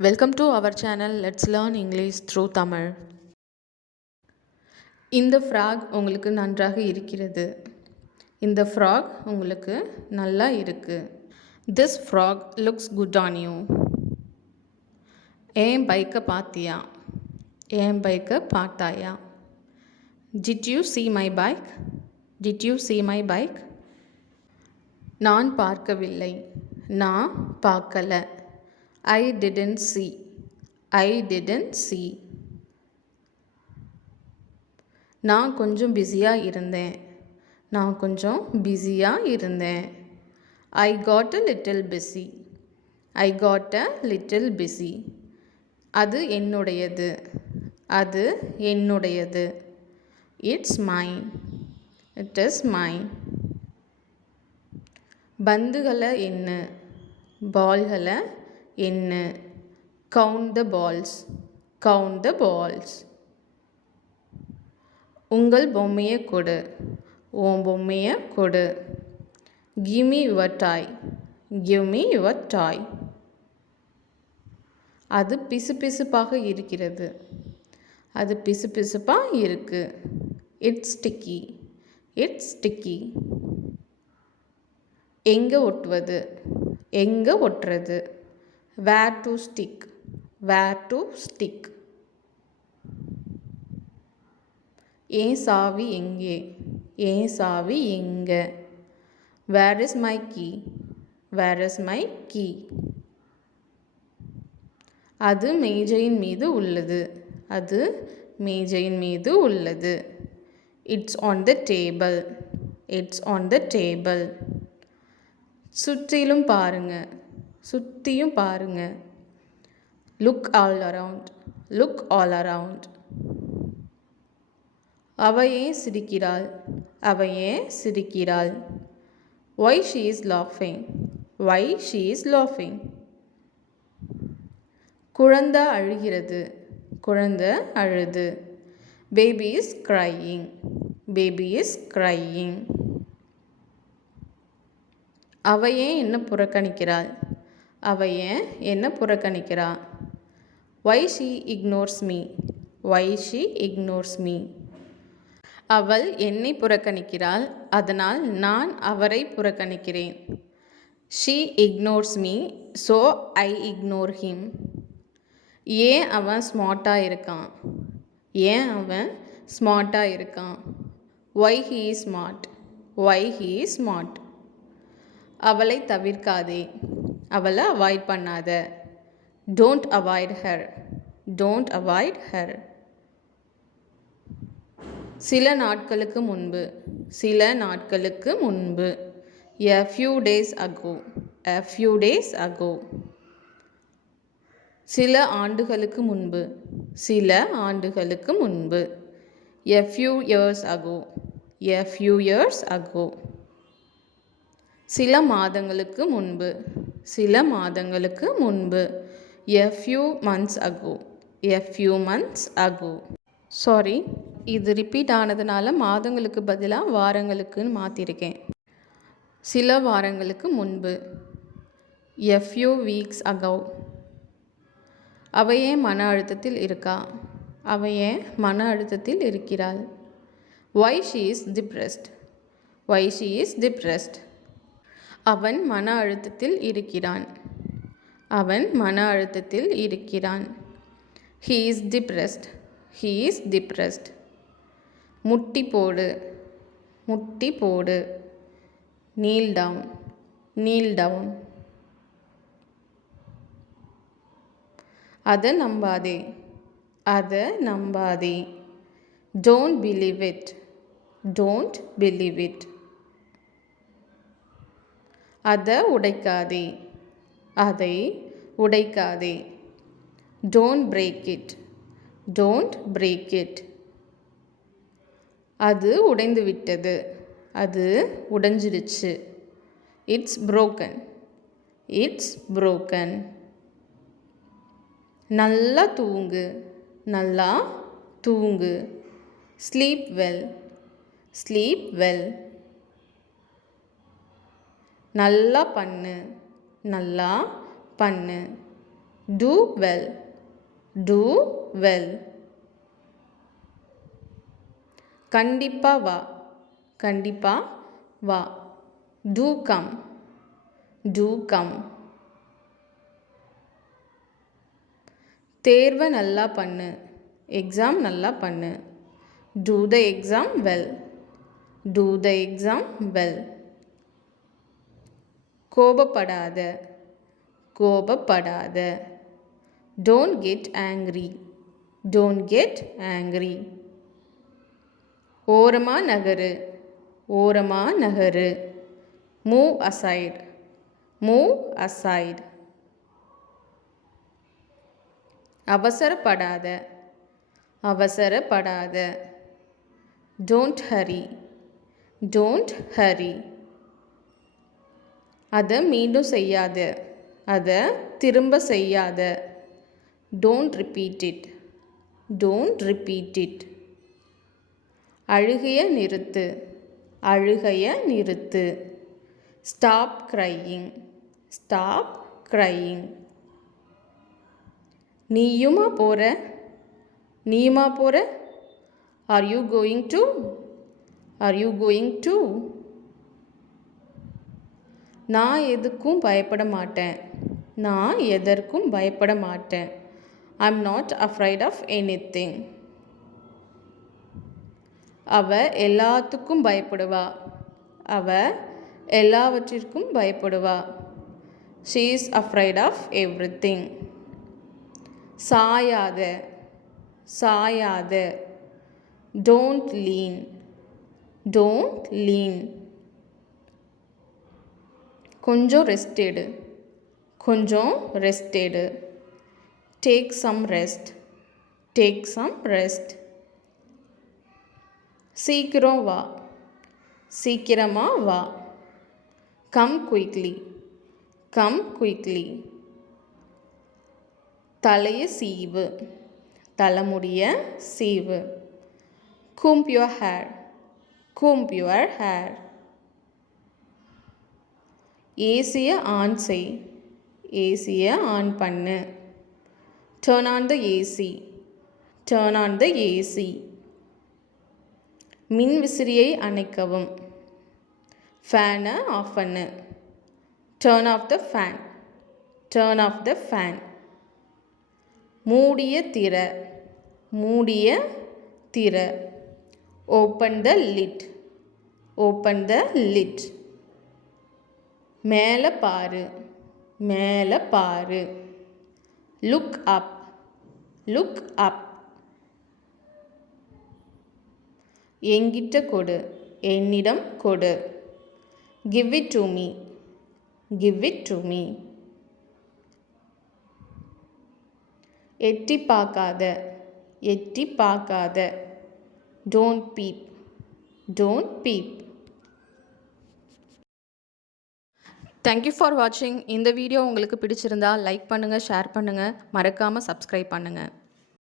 Welcome to our channel. Let's learn English through Tamil. இந்த frock உங்களுக்கு நன்றாக இருக்கிறது. இந்த ஃப்ராக் உங்களுக்கு நல்லா இருக்கு. This frog looks good on you. என் பைக்கை பார்த்தியா? என் பைக்கை பார்த்தாயா? Did you see my bike? Did you see my bike? நான் பார்க்கவில்லை. நான் பார்க்கல. I didn't see. I didn't see. நான் கொஞ்சம் பிஸியாக இருந்தேன். நான் கொஞ்சம் பிஸியாக இருந்தேன். I got a little busy. I got a little busy. அது என்னுடையது. அது என்னுடையது. It's mine. It is mine. பந்துகளை எண்ணு. பால்களை எண்ணு. Count the balls. Count the balls. உங்கள் பொம்மையை கொடு. உன் பொம்மையை கொடு. Give me your toy. Give me your toy. அது பிசுபிசுப்பாக இருக்கிறது. அது பிசுபிசுப்பாக இருக்கு. It's sticky. It's sticky. எங்கே ஒட்டுவது. எங்கே ஒட்டுறது. Where to stick. Where to stick. என் சாவி எங்கே. என் சாவி எங்கே. Where is my key. Where is my key. அது மேஜையின் மீது உள்ளது. அது மேஜையின் மீது உள்ளது. It's on the table. It's on the table. சுற்றிலும் பாருங்க. சுற்றியும் பாருங்க. Look all around. Look all around. அவ ஏன் சிரிக்கிறாள். அவ ஏன் சிரிக்கிறாள். Why she is laughing. Why she is laughing. குழந்தை அழுகிறது. குழந்தை அழுது. Baby is crying. Baby is crying. அவ ஏன் என்ன புறக்கணிக்கிறாள். அவ ஏன் என்ன புறக்கணிக்கிறாள். Why she ignores me. Why she ignores me. அவள் என்னை புறக்கணிக்கிறாள். அதனால் நான் அவரை புறக்கணிக்கிறேன். She ignores me, so I ignore him. ஏன் அவன் ஸ்மார்ட்டாக இருக்கான். ஏன் அவன் ஸ்மார்ட்டாக இருக்கான். Why he is smart. Why he is smart. அவளை தவிர்க்காதே. அவளை அவாய்ட் பண்ணாத. Don't avoid her. Don't avoid her. சில நாட்களுக்கு முன்பு. சில நாட்களுக்கு முன்பு. A few days ago. A few days ago. சில ஆண்டுகளுக்கு முன்பு. சில ஆண்டுகளுக்கு முன்பு. A few years ago. A few years ago. சில மாதங்களுக்கு முன்பு. சில மாதங்களுக்கு முன்பு. A few months ago. A few months ago. Sorry, இது ரிப்பீட் ஆனதுனால மாதங்களுக்கு பதிலாக வாரங்களுக்குன்னு மாற்றிருக்கேன். சில வாரங்களுக்கு முன்பு. A few weeks ago. அவ ஏன் மன அழுத்தத்தில் இருக்கா. அவ ஏன் மன அழுத்தத்தில் இருக்கிறாள். Why she is depressed. Why she is depressed. அவன் மன அழுத்தத்தில் இருக்கிறான். அவன் மன அழுத்தத்தில் இருக்கிறான். He is depressed. He is depressed. முட்டி போடு. முட்டி போடு. Kneel down. Kneel down. அதை நம்பாதே. அதை நம்பாதே. Don't believe it. Don't believe it. அதை உடைக்காதே. அதை உடைக்காதே. Don't break it. Don't break it. அது உடைந்து விட்டது. அது உடைஞ்சிடுச்சு. It's broken. It's broken. நல்லா தூங்கு. நல்லா தூங்கு. Sleep well. Sleep well. நல்லா பண்ணு. நல்லா பண்ணு. do well, do well. கண்டிப்பா வா, கண்டிப்பா வா. do come, do come. தேர்வை நல்லா பண்ணு, எக்ஸாம் நல்லா பண்ணு. do the exam well, do the exam well. கோபப்படாத, கோபப்படாத. don't get angry, don't get angry. ஓரமா நகரு, ஓரமா Nagar. move aside, move aside. அவசரப்படாத, அவசரப்படாத. don't hurry, don't hurry. அதை மீண்டும் செய்யாத, அதை திரும்ப செய்யாத. don't repeat it, don't repeat it. அழுகைய நிறுத்து, அழுகைய நிறுத்து. stop crying, stop crying. நீயுமா போற, நீயுமா போற. are you going to, are you going to. நான் எதுக்கும் பயப்பட மாட்டேன், நான் எதற்கும் பயப்பட மாட்டேன். I'm not afraid of anything. அவ எல்லாத்துக்கும் பயப்படுவா, அவ எல்லாவற்றிற்கும் பயப்படுவா. she is afraid of everything. சாயாத, சாயாத. don't lean, don't lean. கொஞ்சம் ரெஸ்ட் எடு, கொஞ்சம் ரெஸ்ட் எடு. take some rest, take some rest. சீக்கிரம் வா, சீக்கிரமா வா. come quickly, come quickly. தலைய சீவு, தலைமுடிய சீவு. comb your hair, comb your hair. ஏசியை ஆன் செய், ஏசியை ஆன் பண்ணு. turn on the AC, turn on the AC. மின் விசிறியை அணைக்கவும், ஃபேனை ஆஃப் பண்ணு. turn off the fan, turn off the fan. மூடிய திற, மூடிய திற. open the lid, open the lid. மேலே பாரு, மேலே பாரு. look up, look up. என்கிட்ட கொடு, என்னிடம் கொடு. give it to me, give it to me. எட்டி பார்க்காத, எட்டி பார்க்காத. don't peep, don't peep. Thank you for வாட்சிங். இந்த வீடியோ உங்களுக்கு பிடிச்சிருந்தா லைக் பண்ணுங்கள், ஷேர் பண்ணுங்கள், மறக்காமல் சப்ஸ்கிரைப் பண்ணுங்கள்.